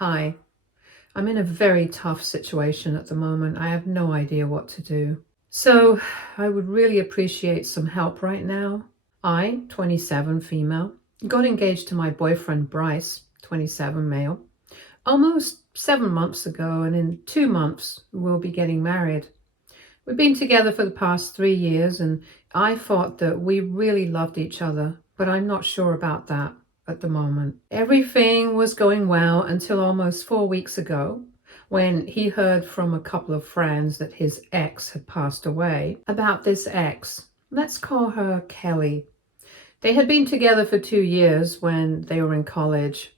Hi, I'm in a very tough situation at the moment. I have no idea what to do. So, I would really appreciate some help right now. I, 27, female, got engaged to my boyfriend Bryce, 27, male, almost 7 months ago, and in 2 months we'll be getting married. We've been together for the past 3 years, and I thought that we really loved each other, but I'm not sure about that at the moment. Everything was going well until almost 4 weeks ago, when he heard from a couple of friends that his ex had passed away. About this ex, let's call her Kelly. They had been together for 2 years when they were in college.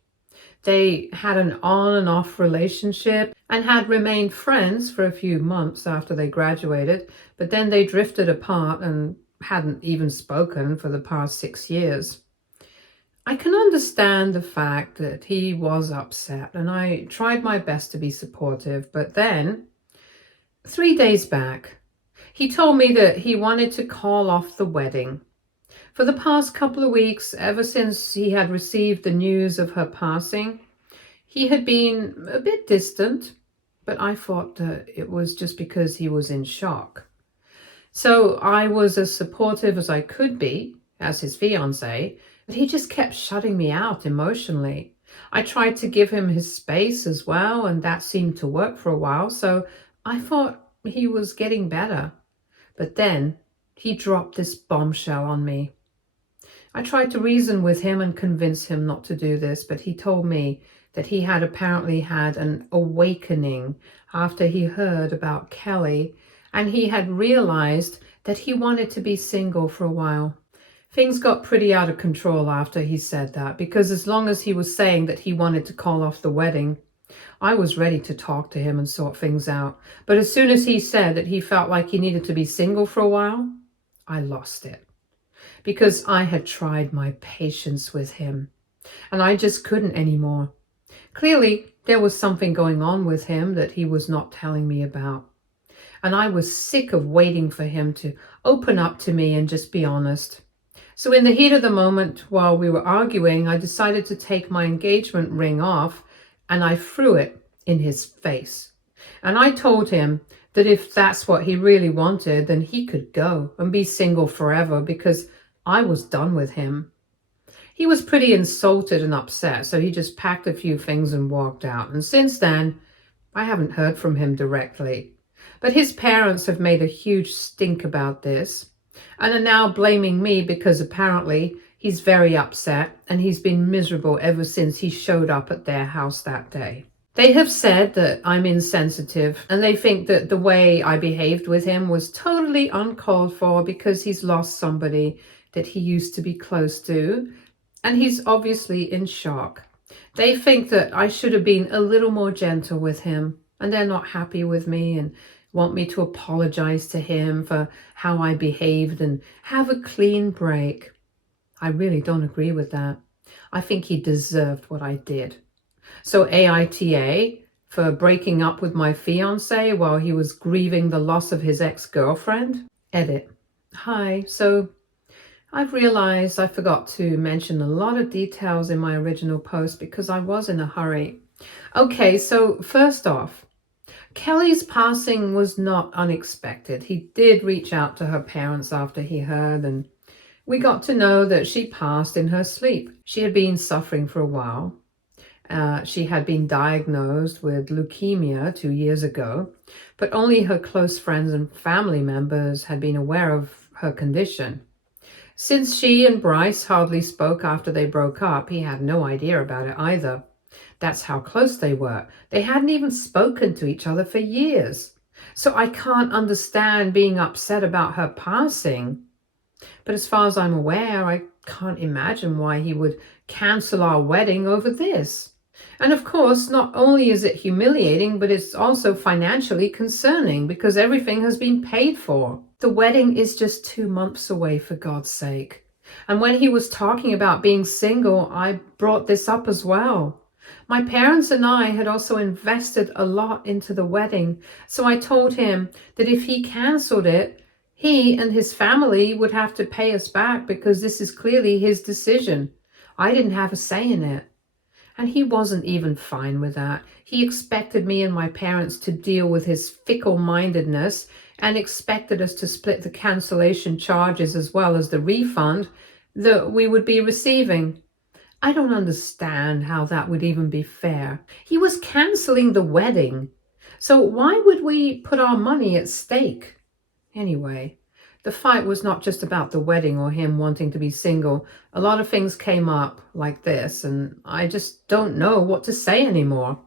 They had an on and off relationship and had remained friends for a few months after they graduated, but then they drifted apart and hadn't even spoken for the past 6 years. I can understand the fact that he was upset, and I tried my best to be supportive, but then 3 days back, he told me that he wanted to call off the wedding. For the past couple of weeks, ever since he had received the news of her passing, he had been a bit distant, but I thought that it was just because he was in shock. So I was as supportive as I could be, as his fiancé, but he just kept shutting me out emotionally. I tried to give him his space as well, and that seemed to work for a while, so I thought he was getting better. But then he dropped this bombshell on me. I tried to reason with him and convince him not to do this, but he told me that he had apparently had an awakening after he heard about Kelly, and he had realized that he wanted to be single for a while. Things got pretty out of control after he said that, because as long as he was saying that he wanted to call off the wedding, I was ready to talk to him and sort things out. But as soon as he said that he felt like he needed to be single for a while, I lost it. Because I had tried my patience with him, and I just couldn't anymore. Clearly, there was something going on with him that he was not telling me about. And I was sick of waiting for him to open up to me and just be honest. So in the heat of the moment, while we were arguing, I decided to take my engagement ring off, and I threw it in his face. And I told him that if that's what he really wanted, then he could go and be single forever, because I was done with him. He was pretty insulted and upset, so he just packed a few things and walked out. And since then, I haven't heard from him directly. But his parents have made a huge stink about this and are now blaming me because apparently he's very upset and he's been miserable ever since he showed up at their house that day. They have said that I'm insensitive, and they think that the way I behaved with him was totally uncalled for because he's lost somebody that he used to be close to, and he's obviously in shock. They think that I should have been a little more gentle with him, and they're not happy with me and want me to apologize to him for how I behaved and have a clean break. I really don't agree with that. I think he deserved what I did. So AITA for breaking up with my fiancé while he was grieving the loss of his ex-girlfriend. Edit. Hi, so I've realized I forgot to mention a lot of details in my original post because I was in a hurry. Okay, so first off, Kelly's passing was not unexpected. He did reach out to her parents after he heard, and we got to know that she passed in her sleep. She had been suffering for a while. She had been diagnosed with leukemia 2 years ago, but only her close friends and family members had been aware of her condition. Since she and Bryce hardly spoke after they broke up, he had no idea about it either. That's how close they were. They hadn't even spoken to each other for years. So I can't understand being upset about her passing. But as far as I'm aware, I can't imagine why he would cancel our wedding over this. And of course, not only is it humiliating, but it's also financially concerning because everything has been paid for. The wedding is just 2 months away, for God's sake. And when he was talking about being single, I brought this up as well. My parents and I had also invested a lot into the wedding, so I told him that if he cancelled it, he and his family would have to pay us back because this is clearly his decision. I didn't have a say in it. And he wasn't even fine with that. He expected me and my parents to deal with his fickle-mindedness and expected us to split the cancellation charges as well as the refund that we would be receiving. I don't understand how that would even be fair. He was canceling the wedding. So why would we put our money at stake? Anyway, the fight was not just about the wedding or him wanting to be single. A lot of things came up like this, and I just don't know what to say anymore.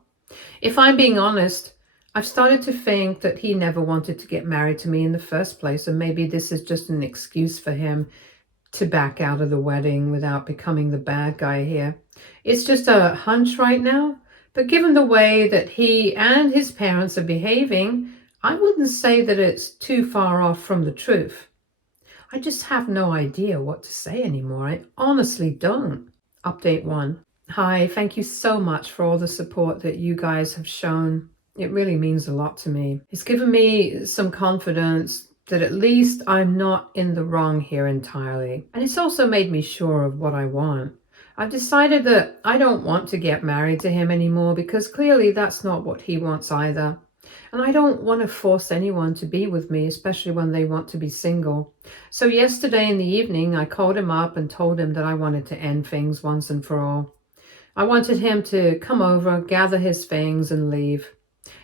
If I'm being honest, I've started to think that he never wanted to get married to me in the first place, and maybe this is just an excuse for him to back out of the wedding without becoming the bad guy here. It's just a hunch right now, but given the way that he and his parents are behaving, I wouldn't say that it's too far off from the truth. I just have no idea what to say anymore. I honestly don't. Update 1. Hi, thank you so much for all the support that you guys have shown. It really means a lot to me. It's given me some confidence that at least I'm not in the wrong here entirely. And it's also made me sure of what I want. I've decided that I don't want to get married to him anymore because clearly that's not what he wants either. And I don't want to force anyone to be with me, especially when they want to be single. So yesterday in the evening, I called him up and told him that I wanted to end things once and for all. I wanted him to come over, gather his things, and leave.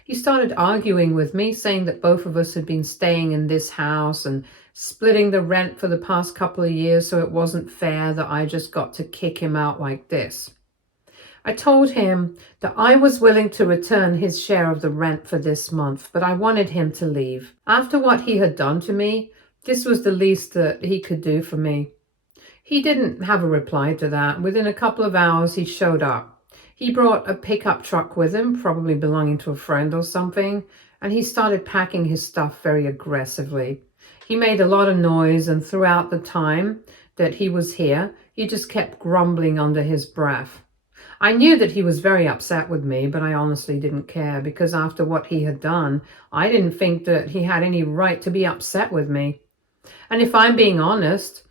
He started arguing with me, saying that both of us had been staying in this house and splitting the rent for the past couple of years, so it wasn't fair that I just got to kick him out like this. I told him that I was willing to return his share of the rent for this month, but I wanted him to leave. After what he had done to me, this was the least that he could do for me. He didn't have a reply to that. Within a couple of hours, he showed up. He brought a pickup truck with him, probably belonging to a friend or something, and he started packing his stuff very aggressively. He made a lot of noise, and throughout the time that he was here, he just kept grumbling under his breath. I knew that he was very upset with me, but I honestly didn't care because after what he had done, I didn't think that he had any right to be upset with me. And if I'm being honest,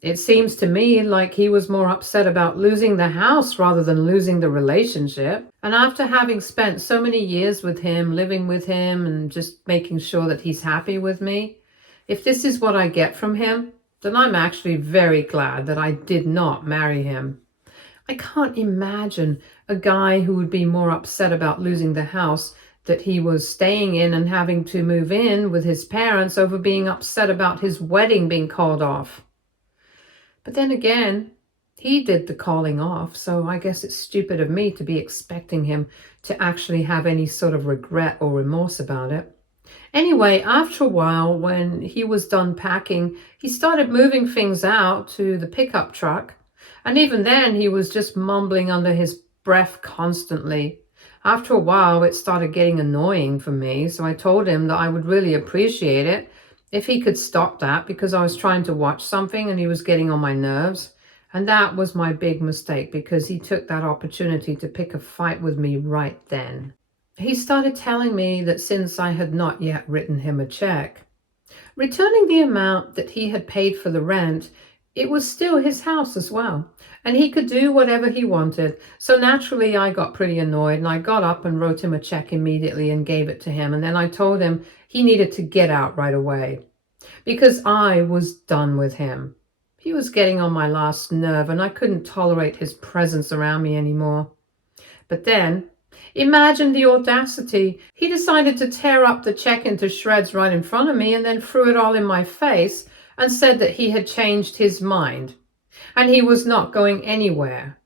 it seems to me like he was more upset about losing the house rather than losing the relationship. And after having spent so many years with him, living with him, and just making sure that he's happy with me, if this is what I get from him, then I'm actually very glad that I did not marry him. I can't imagine a guy who would be more upset about losing the house that he was staying in and having to move in with his parents over being upset about his wedding being called off. But then again, he did the calling off, so I guess it's stupid of me to be expecting him to actually have any sort of regret or remorse about it. Anyway, after a while, when he was done packing, he started moving things out to the pickup truck. And even then, he was just mumbling under his breath constantly. After a while, it started getting annoying for me, so I told him that I would really appreciate it if he could stop that because I was trying to watch something and he was getting on my nerves. And that was my big mistake because he took that opportunity to pick a fight with me right then. He started telling me that since I had not yet written him a check, returning the amount that he had paid for the rent, it was still his house as well, and he could do whatever he wanted. So naturally, I got pretty annoyed, and I got up and wrote him a check immediately and gave it to him. And then I told him he needed to get out right away because I was done with him. He was getting on my last nerve, and I couldn't tolerate his presence around me anymore. But then, imagine the audacity. He decided to tear up the check into shreds right in front of me and then threw it all in my face and said that he had changed his mind and he was not going anywhere.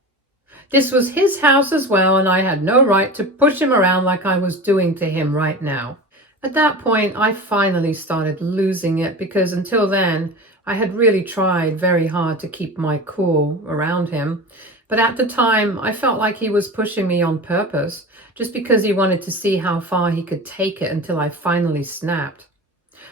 This was his house as well, and I had no right to push him around like I was doing to him right now. At that point, I finally started losing it because until then, I had really tried very hard to keep my cool around him. But at the time, I felt like he was pushing me on purpose, just because he wanted to see how far he could take it until I finally snapped.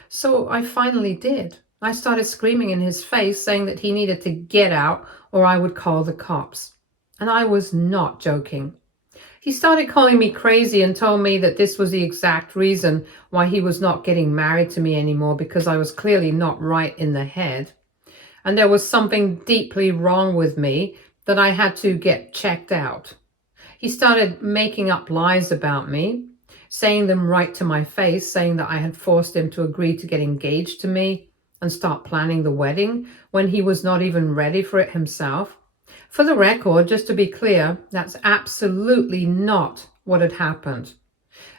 So I finally did. I started screaming in his face, saying that he needed to get out or I would call the cops. And I was not joking. He started calling me crazy and told me that this was the exact reason why he was not getting married to me anymore, because I was clearly not right in the head. And there was something deeply wrong with me that I had to get checked out. He started making up lies about me, saying them right to my face, saying that I had forced him to agree to get engaged to me and start planning the wedding when he was not even ready for it himself. For the record, just to be clear, that's absolutely not what had happened.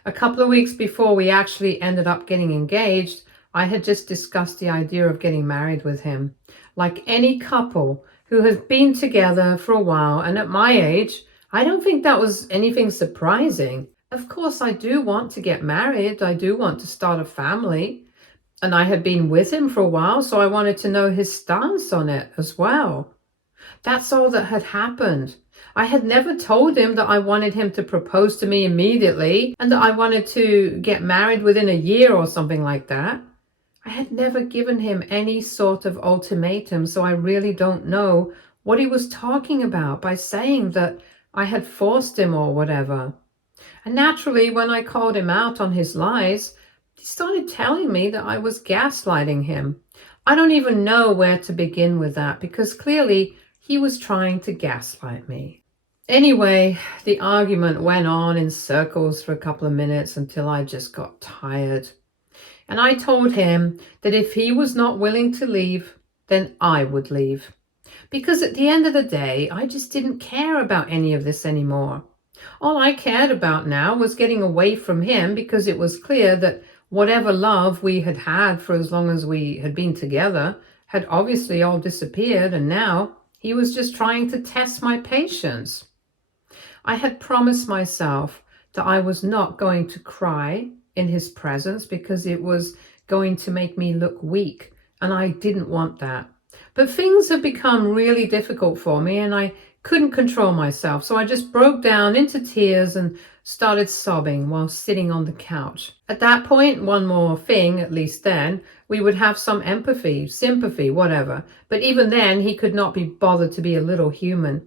A couple of weeks before we actually ended up getting engaged, I had just discussed the idea of getting married with him. Like any couple who has been together for a while, and at my age, I don't think that was anything surprising. Of course, I do want to get married. I do want to start a family. And I had been with him for a while, so I wanted to know his stance on it as well. That's all that had happened. I had never told him that I wanted him to propose to me immediately and that I wanted to get married within a year or something like that. I had never given him any sort of ultimatum, so I really don't know what he was talking about by saying that I had forced him or whatever. And naturally, when I called him out on his lies, he started telling me that I was gaslighting him. I don't even know where to begin with that because clearly he was trying to gaslight me. Anyway, the argument went on in circles for a couple of minutes until I just got tired. And I told him that if he was not willing to leave, then I would leave. Because at the end of the day, I just didn't care about any of this anymore. All I cared about now was getting away from him because it was clear that whatever love we had had for as long as we had been together had obviously all disappeared, and now he was just trying to test my patience. I had promised myself that I was not going to cry in his presence because it was going to make me look weak, and I didn't want that. But things have become really difficult for me, and I couldn't control myself, so I just broke down into tears and started sobbing while sitting on the couch. At that point, one more thing, at least then, we would have some empathy, sympathy, whatever. But even then, he could not be bothered to be a little human.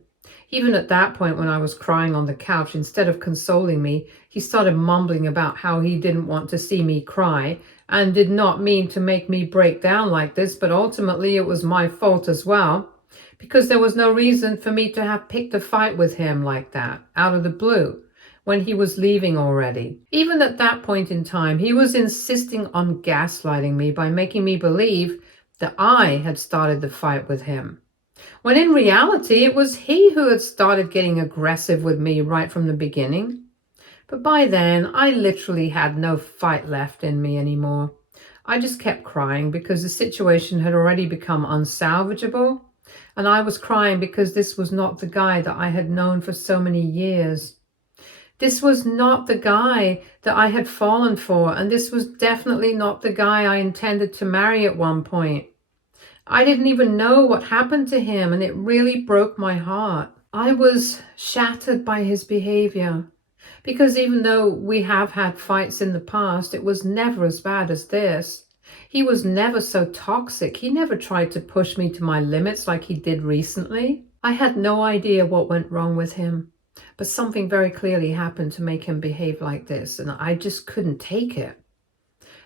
Even at that point, when I was crying on the couch, instead of consoling me, he started mumbling about how he didn't want to see me cry and did not mean to make me break down like this, but ultimately it was my fault as well, because there was no reason for me to have picked a fight with him like that, out of the blue, when he was leaving already. Even at that point in time, he was insisting on gaslighting me by making me believe that I had started the fight with him, when in reality it was he who had started getting aggressive with me right from the beginning. But by then, I literally had no fight left in me anymore. I just kept crying because the situation had already become unsalvageable, and I was crying because this was not the guy that I had known for so many years. This was not the guy that I had fallen for, and this was definitely not the guy I intended to marry at one point. I didn't even know what happened to him, and it really broke my heart. I was shattered by his behavior, because even though we have had fights in the past, it was never as bad as this. He was never so toxic. He never tried to push me to my limits like he did recently. I had no idea what went wrong with him, but something very clearly happened to make him behave like this, and I just couldn't take it.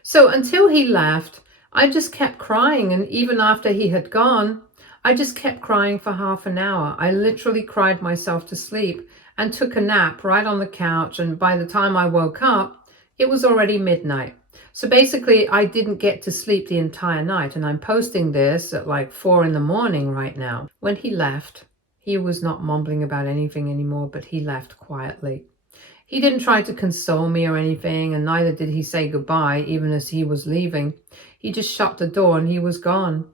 So until he left, I just kept crying, and even after he had gone, I just kept crying for half an hour. I literally cried myself to sleep and took a nap right on the couch, and by the time I woke up, it was already midnight. So basically, I didn't get to sleep the entire night, and I'm posting this at like 4 in the morning right now. When he left, he was not mumbling about anything anymore, but he left quietly. He didn't try to console me or anything, and neither did he say goodbye, even as he was leaving. He just shut the door and he was gone.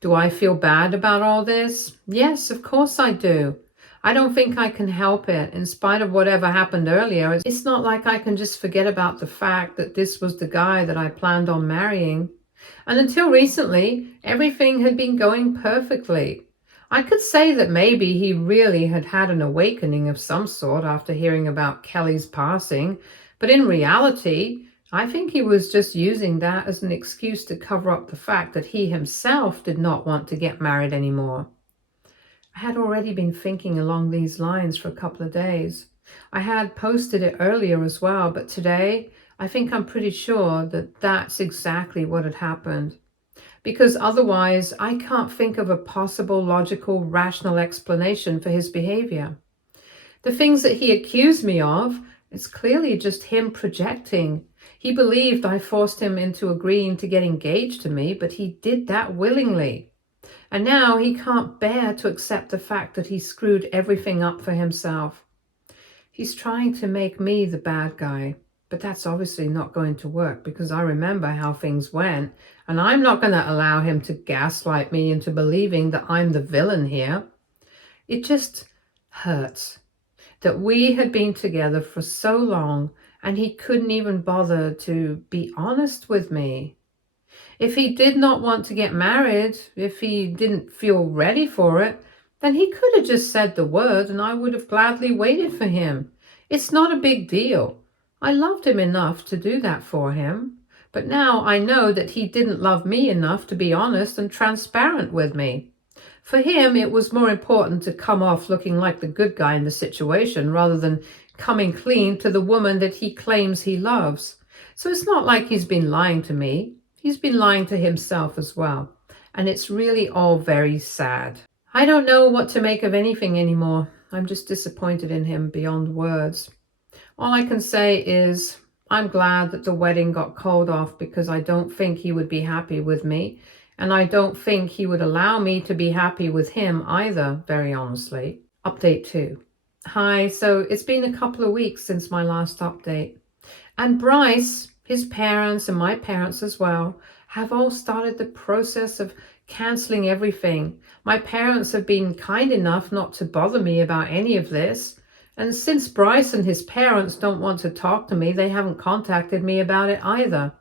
Do I feel bad about all this? Yes, of course I do. I don't think I can help it. In spite of whatever happened earlier, it's not like I can just forget about the fact that this was the guy that I planned on marrying. And until recently, everything had been going perfectly. I could say that maybe he really had had an awakening of some sort after hearing about Kelly's passing, but in reality, I think he was just using that as an excuse to cover up the fact that he himself did not want to get married anymore. I had already been thinking along these lines for a couple of days. I had posted it earlier as well, but today I think I'm pretty sure that that's exactly what had happened. Because otherwise, I can't think of a possible, logical, rational explanation for his behavior. The things that he accused me of, it's clearly just him projecting. He believed I forced him into agreeing to get engaged to me, but he did that willingly. And now he can't bear to accept the fact that he screwed everything up for himself. He's trying to make me the bad guy, but that's obviously not going to work because I remember how things went, and I'm not going to allow him to gaslight me into believing that I'm the villain here. It just hurts that we had been together for so long and he couldn't even bother to be honest with me. If he did not want to get married, if he didn't feel ready for it, then he could have just said the word and I would have gladly waited for him. It's not a big deal. I loved him enough to do that for him. But now I know that he didn't love me enough to be honest and transparent with me. For him, it was more important to come off looking like the good guy in the situation rather than coming clean to the woman that he claims he loves. So it's not like he's been lying to me. He's been lying to himself as well. And it's really all very sad. I don't know what to make of anything anymore. I'm just disappointed in him beyond words. All I can say is I'm glad that the wedding got called off because I don't think he would be happy with me. And I don't think he would allow me to be happy with him either, very honestly. Update 2. Hi, so it's been a couple of weeks since my last update. And Bryce, his parents, and my parents as well, have all started the process of cancelling everything. My parents have been kind enough not to bother me about any of this. And since Bryce and his parents don't want to talk to me, they haven't contacted me about it either.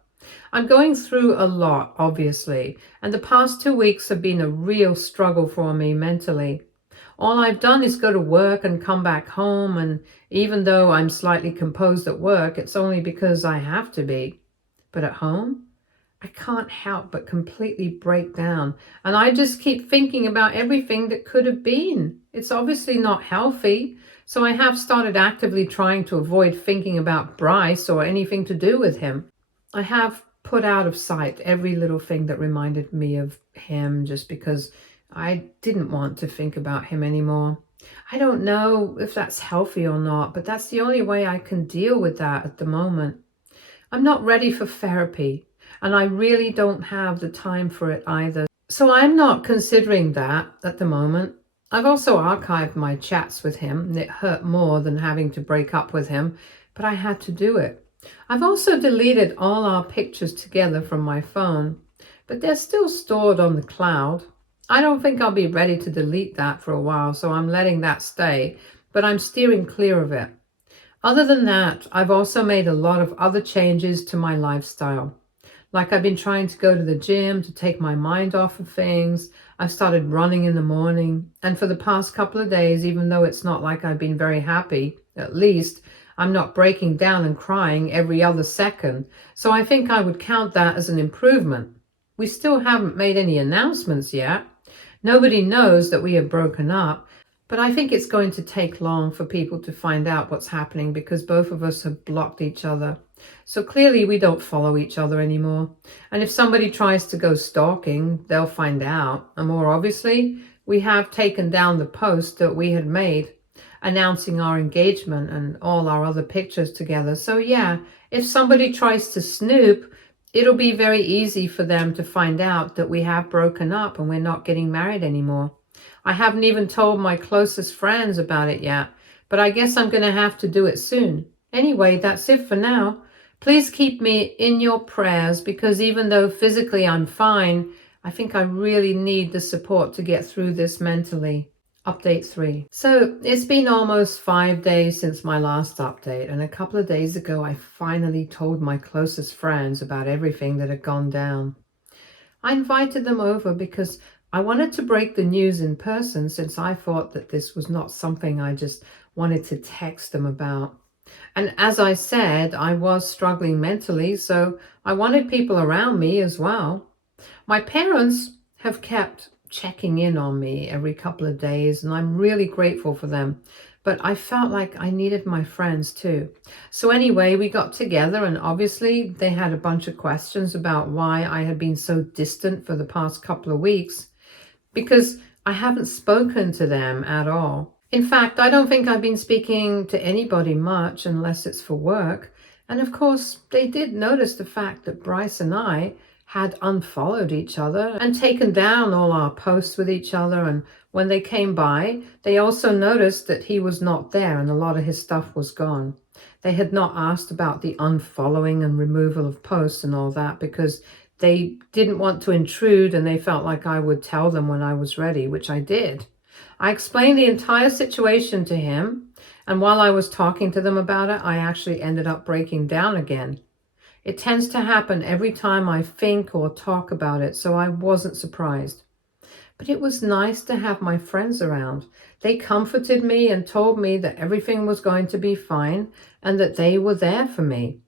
I'm going through a lot, obviously, and the past 2 weeks have been a real struggle for me mentally. All I've done is go to work and come back home, and even though I'm slightly composed at work, it's only because I have to be. But at home, I can't help but completely break down, and I just keep thinking about everything that could have been. It's obviously not healthy, so I have started actively trying to avoid thinking about Bryce or anything to do with him. I have put out of sight every little thing that reminded me of him just because I didn't want to think about him anymore. I don't know if that's healthy or not, but that's the only way I can deal with that at the moment. I'm not ready for therapy, and I really don't have the time for it either. So I'm not considering that at the moment. I've also archived my chats with him, and it hurt more than having to break up with him, but I had to do it. I've also deleted all our pictures together from my phone, but they're still stored on the cloud. I don't think I'll be ready to delete that for a while, so I'm letting that stay, but I'm steering clear of it. Other than that, I've also made a lot of other changes to my lifestyle. Like I've been trying to go to the gym to take my mind off of things. I've started running in the morning, and for the past couple of days, even though it's not like I've been very happy, at least I'm not breaking down and crying every other second, so I think I would count that as an improvement. We still haven't made any announcements yet. Nobody knows that we have broken up, but I think it's going to take long for people to find out what's happening because both of us have blocked each other. So clearly we don't follow each other anymore. And if somebody tries to go stalking, they'll find out. And more obviously, we have taken down the post that we had made announcing our engagement and all our other pictures together. So yeah, if somebody tries to snoop, it'll be very easy for them to find out that we have broken up and we're not getting married anymore. I haven't even told my closest friends about it yet, but I guess I'm going to have to do it soon. Anyway, that's it for now. Please keep me in your prayers because even though physically I'm fine, I think I really need the support to get through this mentally. Update 3. So it's been almost 5 days since my last update, and a couple of days ago I finally told my closest friends about everything that had gone down. I invited them over because I wanted to break the news in person since I thought that this was not something I just wanted to text them about. And as I said, I was struggling mentally, so I wanted people around me as well. My parents have kept checking in on me every couple of days, and I'm really grateful for them. But I felt like I needed my friends too. So anyway, we got together, and obviously they had a bunch of questions about why I had been so distant for the past couple of weeks, because I haven't spoken to them at all. In fact, I don't think I've been speaking to anybody much unless it's for work. And of course, they did notice the fact that Bryce and I had unfollowed each other and taken down all our posts with each other. And when they came by, they also noticed that he was not there and a lot of his stuff was gone. They had not asked about the unfollowing and removal of posts and all that because they didn't want to intrude and they felt like I would tell them when I was ready, which I did. I explained the entire situation to him, and while I was talking to them about it, I actually ended up breaking down again. It tends to happen every time I think or talk about it, so I wasn't surprised. But it was nice to have my friends around. They comforted me and told me that everything was going to be fine and that they were there for me.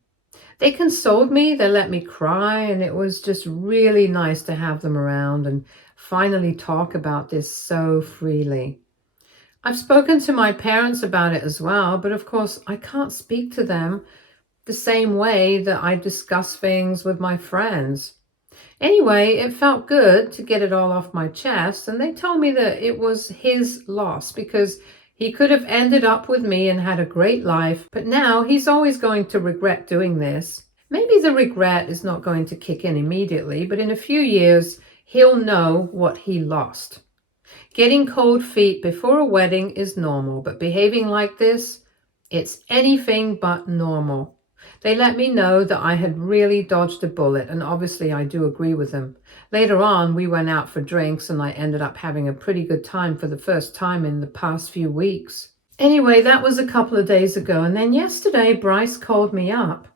They consoled me, they let me cry, and it was just really nice to have them around and finally talk about this so freely. I've spoken to my parents about it as well, but of course I can't speak to them the same way that I discuss things with my friends. Anyway, it felt good to get it all off my chest, and they told me that it was his loss because he could have ended up with me and had a great life, but now he's always going to regret doing this. Maybe the regret is not going to kick in immediately, but in a few years, he'll know what he lost. Getting cold feet before a wedding is normal, but behaving like this, it's anything but normal. They let me know that I had really dodged a bullet, and obviously I do agree with them. Later on, we went out for drinks, and I ended up having a pretty good time for the first time in the past few weeks. Anyway, that was a couple of days ago, and then yesterday, Bryce called me up.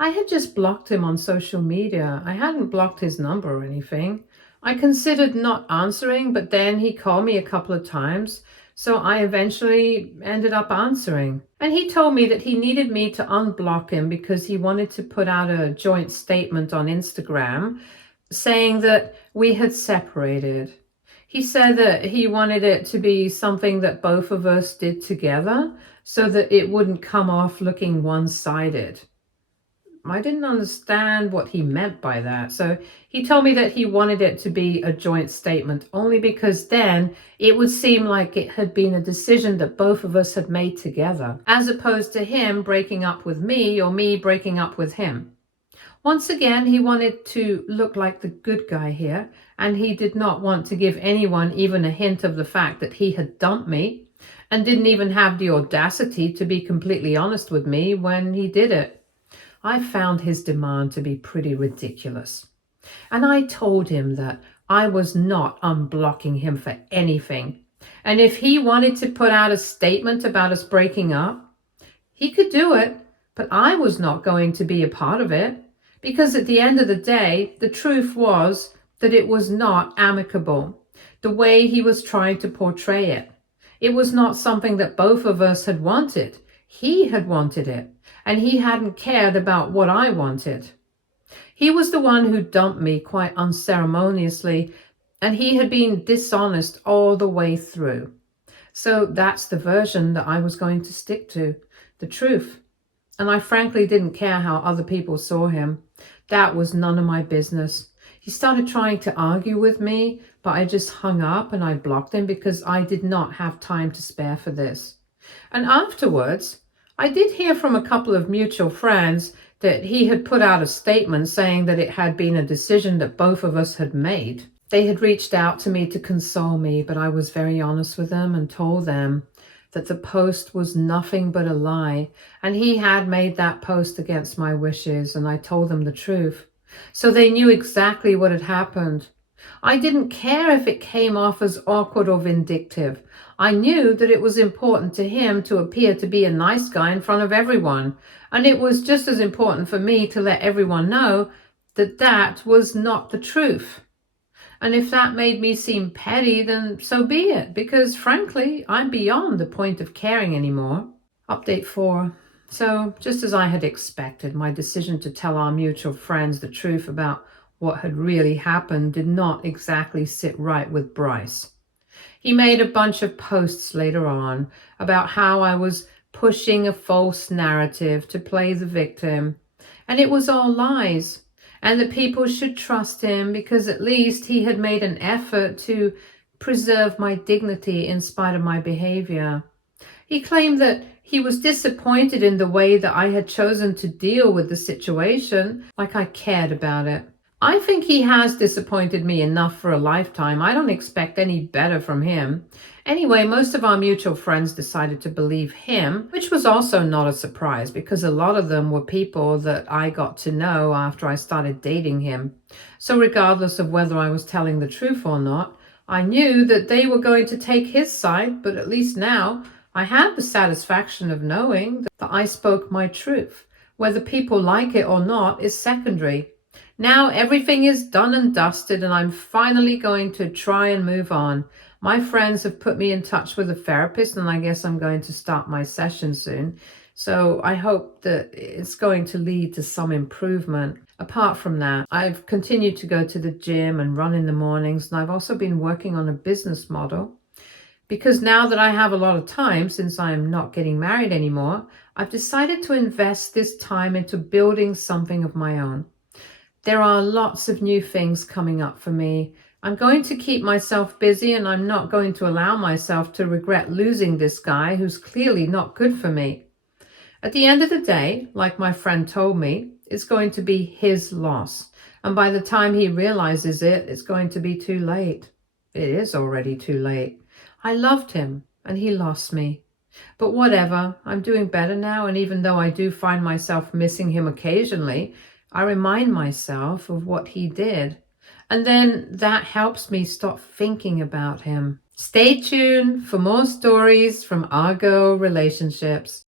I had just blocked him on social media. I hadn't blocked his number or anything. I considered not answering, but then he called me a couple of times, so I eventually ended up answering. And he told me that he needed me to unblock him because he wanted to put out a joint statement on Instagram saying that we had separated. He said that he wanted it to be something that both of us did together so that it wouldn't come off looking one-sided. I didn't understand what he meant by that. So he told me that he wanted it to be a joint statement only because then it would seem like it had been a decision that both of us had made together, as opposed to him breaking up with me or me breaking up with him. Once again, he wanted to look like the good guy here, and he did not want to give anyone even a hint of the fact that he had dumped me and didn't even have the audacity to be completely honest with me when he did it. I found his demand to be pretty ridiculous. And I told him that I was not unblocking him for anything. And if he wanted to put out a statement about us breaking up, he could do it, but I was not going to be a part of it. Because at the end of the day, the truth was that it was not amicable, the way he was trying to portray it. It was not something that both of us had wanted. He had wanted it, and he hadn't cared about what I wanted. He was the one who dumped me quite unceremoniously, and he had been dishonest all the way through. So that's the version that I was going to stick to, the truth. And I frankly didn't care how other people saw him. That was none of my business. He started trying to argue with me, but I just hung up and I blocked him because I did not have time to spare for this. And afterwards, I did hear from a couple of mutual friends that he had put out a statement saying that it had been a decision that both of us had made. They had reached out to me to console me, but I was very honest with them and told them that the post was nothing but a lie, and he had made that post against my wishes, and I told them the truth. So they knew exactly what had happened. I didn't care if it came off as awkward or vindictive. I knew that it was important to him to appear to be a nice guy in front of everyone, and it was just as important for me to let everyone know that that was not the truth. And if that made me seem petty, then so be it, because frankly, I'm beyond the point of caring anymore. Update 4. So, just as I had expected, my decision to tell our mutual friends the truth about what had really happened did not exactly sit right with Bryce. He made a bunch of posts later on about how I was pushing a false narrative to play the victim, and it was all lies, and that people should trust him because at least he had made an effort to preserve my dignity in spite of my behavior. He claimed that he was disappointed in the way that I had chosen to deal with the situation, like I cared about it. I think he has disappointed me enough for a lifetime. I don't expect any better from him. Anyway, most of our mutual friends decided to believe him, which was also not a surprise because a lot of them were people that I got to know after I started dating him. So regardless of whether I was telling the truth or not, I knew that they were going to take his side, but at least now I had the satisfaction of knowing that I spoke my truth. Whether people like it or not is secondary. Now everything is done and dusted, and I'm finally going to try and move on. My friends have put me in touch with a therapist, and I guess I'm going to start my session soon. So I hope that it's going to lead to some improvement. Apart from that, I've continued to go to the gym and run in the mornings, and I've also been working on a business model. Because now that I have a lot of time, since I'm not getting married anymore, I've decided to invest this time into building something of my own. There are lots of new things coming up for me. I'm going to keep myself busy, and I'm not going to allow myself to regret losing this guy who's clearly not good for me. At the end of the day, like my friend told me, it's going to be his loss. And by the time he realizes it, it's going to be too late. It is already too late. I loved him, and he lost me. But whatever, I'm doing better now, and even though I do find myself missing him occasionally, I remind myself of what he did. And then that helps me stop thinking about him. Stay tuned for more stories from our girl relationships.